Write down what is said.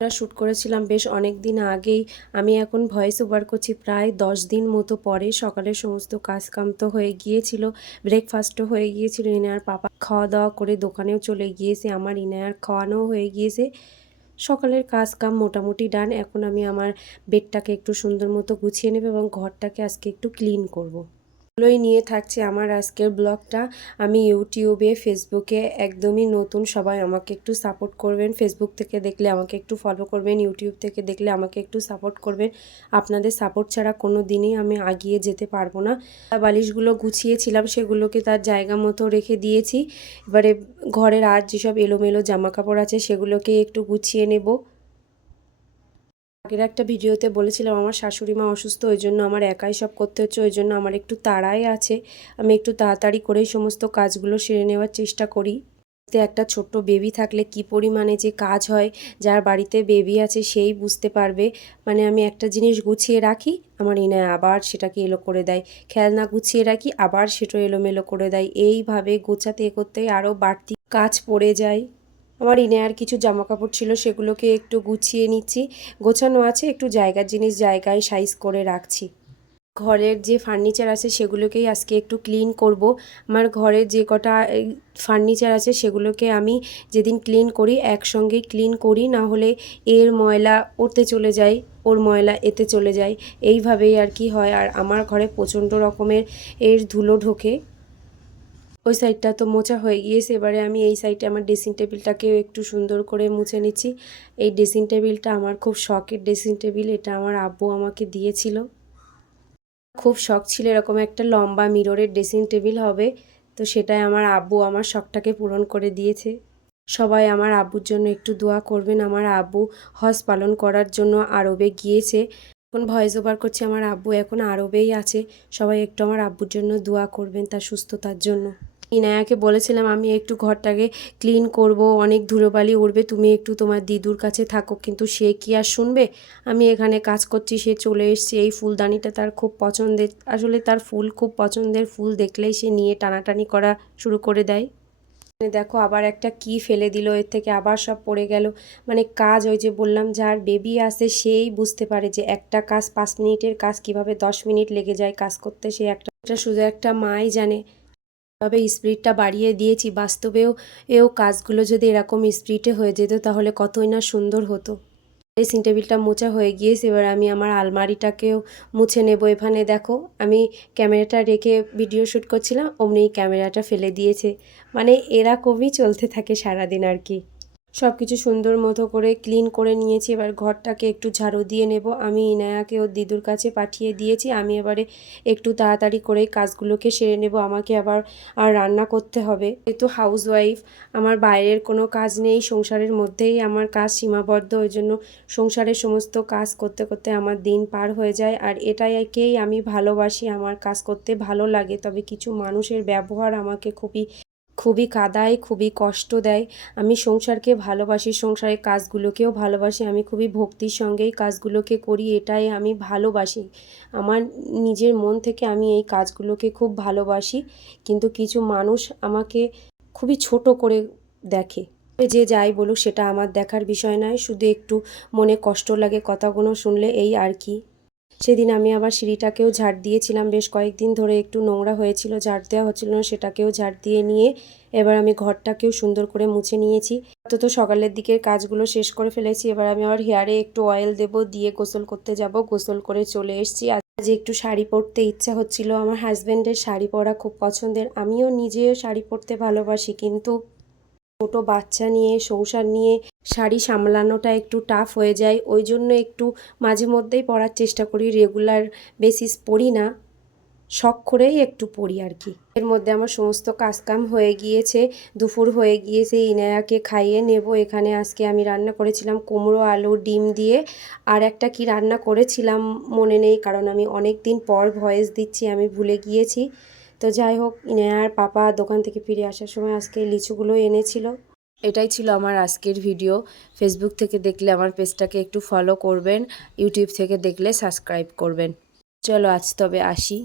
Shoot করেছিলাম বেশ অনেক দিন আগেই। আমি এখন ভয়েস ওভার করছি প্রায় 10 দিন মতো পরে। সকালের সমস্ত কাজকাম তো হয়ে গিয়েছিল, ব্রেকফাস্টও হয়ে গিয়েছিল। ইনায়ার পাপা খাওয়া দাওয়া করে দোকানেও চলে গিয়েছে, আমার ইনায়ার খাওয়ানোও হয়ে গিয়েছে। সকালের কাজকাম মোটামুটি ডান। এখন আমি আমার বেডটাকে একটু সুন্দর মতো গুছিয়ে নেব এবং ঘরটাকে আজকে একটু ক্লিন করব। এগুলোই নিয়ে থাকছে আমার আজকের ব্লগটা। আমি ইউটিউবে, ফেসবুকে একদমই নতুন। সবাই আমাকে একটু সাপোর্ট করবেন। ফেসবুক থেকে দেখলে আমাকে একটু ফলো করবেন, ইউটিউব থেকে দেখলে আমাকে একটু সাপোর্ট করবেন। আপনাদের সাপোর্ট ছাড়া কোনো দিনই আমি এগিয়ে যেতে পারবো না। বালিশগুলো গুছিয়েছিলাম, সেগুলোকে তার জায়গা মতো রেখে দিয়েছি। এবারে ঘরের আর যেসব এলোমেলো জামা কাপড় আছে সেগুলোকে একটু গুছিয়ে নেব। আগের একটা ভিডিওতে বলেছিলাম আমার শাশুড়ি মা অসুস্থ, ওই জন্য আমার একাই সব করতে হচ্ছে, ওই জন্য আমার একটু তাড়াই আছে। আমি একটু তাড়াতাড়ি করেই সমস্ত কাজগুলো সেরে নেওয়ার চেষ্টা করি। একটা ছোট্ট বেবি থাকলে কি পরিমাণে যে কাজ হয়, যার বাড়িতে বেবি আছে সেই বুঝতে পারবে। মানে আমি একটা জিনিস গুছিয়ে রাখি, আমার ইনায় আবার সেটাকে এলো করে দেয়। খেলনা গুছিয়ে রাখি, আবার সেটা এলোমেলো করে দেয়। এইভাবে গোছাতে করতে আরও বাড়তি কাজ পড়ে যায়। আমার ইনায়ার কিছু জামা কাপড় ছিল, সেগুলোকে একটু গুছিয়ে নিচ্ছি। গোছানো আছে, একটু জায়গার জিনিস জায়গায় সাইজ করে রাখছি। ঘরের যে ফার্নিচার আছে সেগুলোকেই আজকে একটু ক্লিন করব। আমার ঘরের যে কটা ফার্নিচার আছে সেগুলোকে আমি যেদিন ক্লিন করি একসঙ্গেই ক্লিন করি, না হলে এর ময়লা ওতে চলে যায়, ওর ময়লা এতে চলে যায়। এইভাবেই আর কি হয়। আর আমার ঘরে প্রচণ্ড রকমের ধুলো ঢোকে। ওই সাইডটা তো মোছা হয়ে গিয়েছে। এবারে আমি এই সাইডে আমার ড্রেসিং টেবিলটাকেও একটু সুন্দর করে মুছে নিচ্ছি। এই ড্রেসিং টেবিলটা আমার খুব শখের ড্রেসিং টেবিল। এটা আমার আব্বু আমাকে দিয়েছিল। খুব শখ ছিল এরকম একটা লম্বা মিররের ড্রেসিং টেবিল হবে, তো সেটাই আমার আব্বু আমার শখটাকে পূরণ করে দিয়েছে। সবাই আমার আব্বুর জন্য একটু দোয়া করবেন। আমার আব্বু হজ পালন করার জন্য আরবে গিয়েছে। এখন ভয়েস ওভার করছি, আমার আব্বু এখন আরবেই আছে। সবাই একটু আমার আব্বুর জন্য দোয়া করবেন, তার সুস্থতার জন্য। ইনায়াকে বলেছিলাম আমি একটু ঘরটাকে ক্লিন করব, অনেক ধুলোবালি উড়বে, তুমি একটু তোমার দিদুর কাছে থাকো, কিন্তু সে কি আর শুনবে। আমি এখানে কাজ করছি, সে চলে এসছে। এই ফুলদানিটা তার খুব পছন্দের, আসলে তার ফুল খুব পছন্দের। ফুল দেখলেই সে নিয়ে টানাটানি করা শুরু করে দেয়। দেখো আবার একটা কি ফেলে দিল, এর থেকে আবার সব পড়ে গেল। মানে কাজ, ওই যে বললাম যার বেবি আসে সেই বুঝতে পারে যে একটা কাজ 5 মিনিটের কাজ কিভাবে 10 মিনিট লেগে যায় কাজ করতে। সে একটা শুধু একটা মাই জানে। তবে স্পিডটা বাড়িয়ে দিয়েছি। বাস্তবেও কাজগুলো যদি এরকম স্পিডে হয়ে যেত তাহলে কতই না সুন্দর হতো। ড্রেসিং টেবিলটা মোছা হয়ে গিয়েছে, এবার আমি আমার আলমারিটাকেও মুছে নেব। এখানে দেখো আমি ক্যামেরাটা রেখে ভিডিও শ্যুট করছিলাম, অমনি ক্যামেরাটা ফেলে দিয়েছে। মানে এরকমই চলতে থাকে সারাদিন আর কি। সব কিছু সুন্দর মতো করে ক্লিন করে নিয়েছি। এবার ঘরটাকে একটু ঝাড়ু দিয়ে নেব। আমি ইনায়াকে ওর দিদুর কাছে পাঠিয়ে দিয়েছি। আমি এবারে একটু তাড়াতাড়ি করে কাজগুলোকে সেরে নেব। আমাকে আবার রান্না করতে হবে। যেহেতু হাউসওয়াইফ, আমার বাইরের কোনো কাজ নেই, সংসারের মধ্যেই আমার কাজ সীমাবদ্ধ। ওই জন্য সংসারের সমস্ত কাজ করতে করতে আমার দিন পার হয়ে যায়। আর এটাকেই আমি ভালোবাসি, আমার কাজ করতে ভালো লাগে। তবে কিছু মানুষের ব্যবহার আমাকে খুবই কাঁদায়, খুবই কষ্ট দেয়। আমি সংসারকে ভালোবাসি, সংসারের কাজগুলোকেও ভালোবাসি। আমি খুবই ভক্তির সঙ্গেই কাজগুলোকে করি, এটাই আমি ভালোবাসি। আমার নিজের মন থেকে আমি এই কাজগুলোকে খুব ভালোবাসি। কিন্তু কিছু মানুষ আমাকে খুবই ছোট করে দেখে। যে যাই বলুক সেটা আমার দেখার বিষয় নয়, শুধু একটু মনে কষ্ট লাগে কথাগুলো শুনলে, এই আর কি। সেদিন আমি আবার সিঁড়িটাকেও ঝাড় দিয়েছিলাম। বেশ কয়েকদিন ধরে একটু নোংরা হয়েছিল, ঝাড় দেওয়া হচ্ছিল না, সেটাকেও ঝাড় দিয়ে নিয়ে এবার আমি ঘরটাকেও সুন্দর করে মুছে নিয়েছি। অন্তত সকালের দিকের কাজগুলো শেষ করে ফেলেছি। এবার আমি আবার হেয়ারে একটু অয়েল দেব, দিয়ে গোসল করতে যাব। গোসল করে চলে এসেছি। আজ একটু শাড়ি পরতে ইচ্ছা হচ্ছিল। আমার হাজব্যান্ডের শাড়ি পরা খুব পছন্দের, আমিও নিজেও শাড়ি পরতে ভালোবাসি, কিন্তু ছোট বাচ্চা নিয়ে সংসার নিয়ে শাড়ি সামলানোটা একটু টাফ হয়ে যায়। ওই জন্য একটু মাঝে মধ্যেই পরার চেষ্টা করি, রেগুলার বেসিস পরি না, শখ করেই একটু পরি আর কি। এর মধ্যে আমার সমস্ত কাজকাম হয়ে গিয়েছে, দুপুর হয়ে গিয়েছে, ইনায়াকে খাইয়ে নেব। এখানে আজকে আমি রান্না করেছিলাম কুমড়ো আলু ডিম দিয়ে। আর একটা কি রান্না করেছিলাম মনে নেই, কারণ আমি অনেক দিন পর ভয়েস দিচ্ছি, আমি ভুলে গিয়েছি। তো যাই হোক, ইনায়ার পাপা দোকান থেকে ফিরে আসার সময় আজকে লিচুগুলো এনেছিল। এটাই ছিল আমার আজকের ভিডিও। ফেসবুক থেকে দেখলে আমার পেজটাকে একটু ফলো করবেন, ইউটিউব থেকে দেখলে সাবস্ক্রাইব করবেন। চলো আজ তবে আসি।